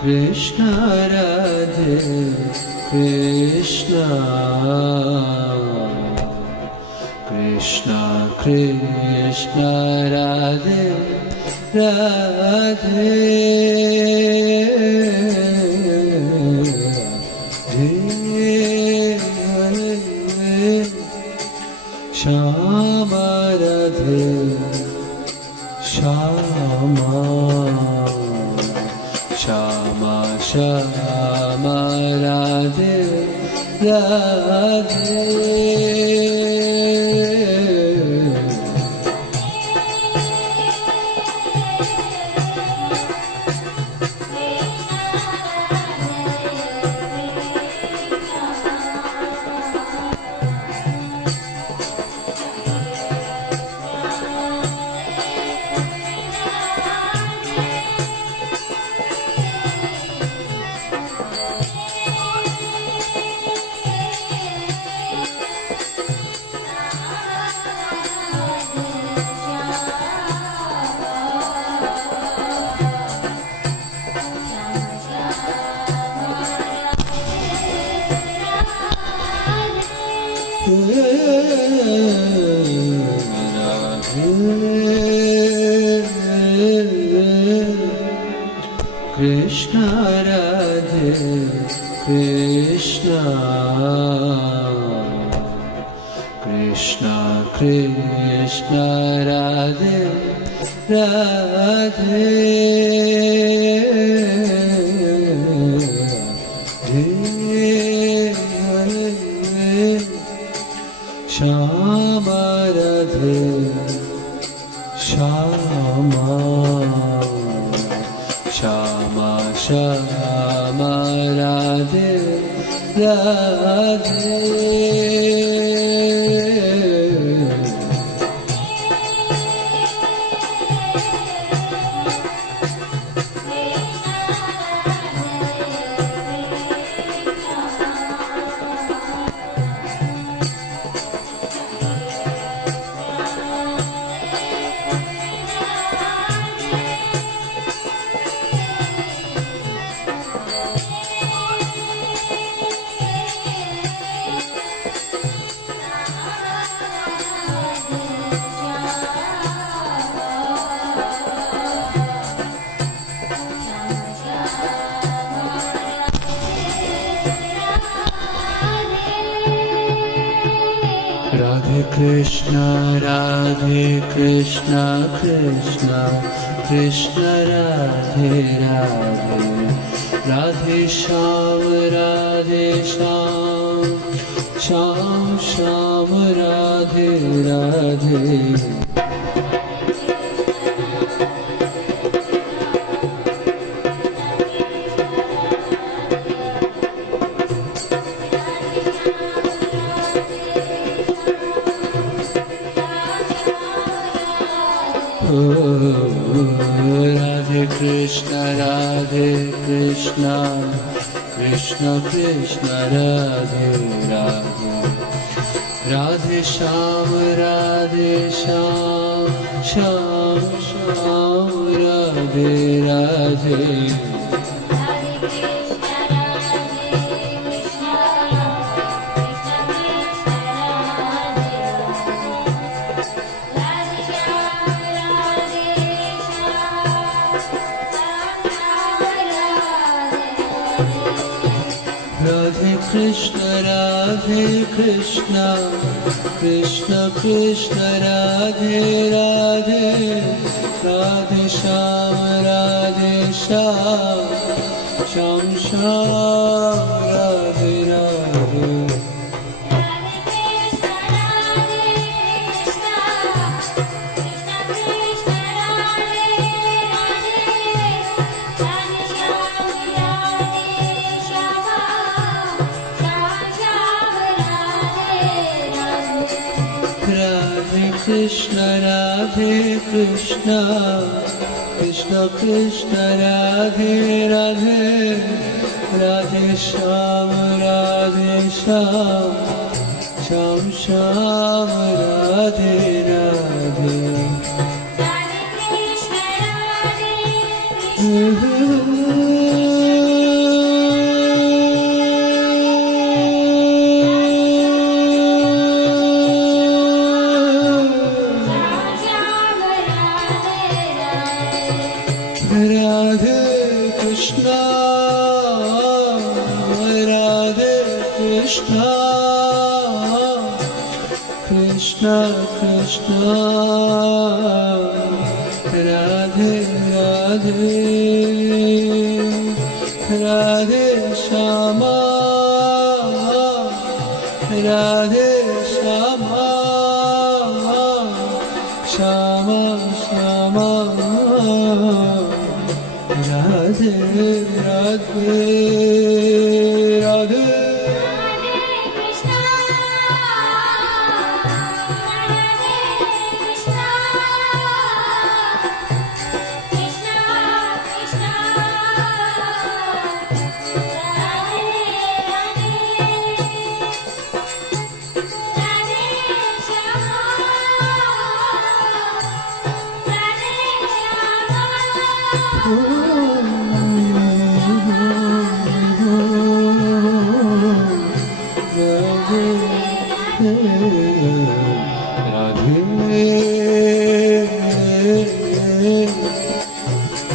Krishna Radhe Krishna Krishna Krishna Radhe Radhe Shama Radhe Shama Shama Shama Radhe Radhe Krishna Radhe Krishna Krishna Krishna Radhe Radhe Shama Radhe Shama Shama Shama Radhe Radhe Radhe Krishna, Radhe Krishna, Krishna Krishna, Radhe Radhe, Radhe Shyam, Radhe Shyam, Shyam Shyam, Radhe Radhe. Radhe Krishna, Radhe Krishna, Krishna Krishna, Radhe Radhe, Radhe Shyam, Radhe Shyam, Shyam Shyam, Radhe Radhe. Krishna, Radhe Krishna, Krishna Krishna, Radhe Radhe, Radhe Shyam, Radhe Shyam, Shyam Shyam, Radhe Radhe. Krishna, Radhe Krishna, Krishna Krishna, Radhe Radhe, Radhe Shyam, Radhe Shyam, Shyam Shyam, Radhe Radhe. Radhe Krishna Radhe Krishna Krishna Krishna Radhe Radhe Radhe Shyama Radhe Shyama Shyama Shyama Radhe Radhe Radhe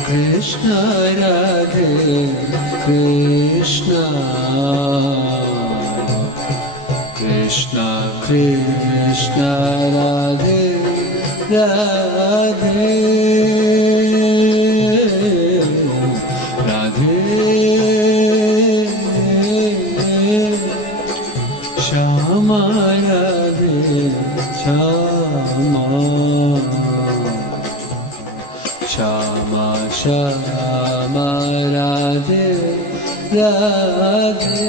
Krishna Radhe Krishna Krishna Krishna Radhe Radhe Radhe Shama Radhe Shama Shama Shama Radhe Radhe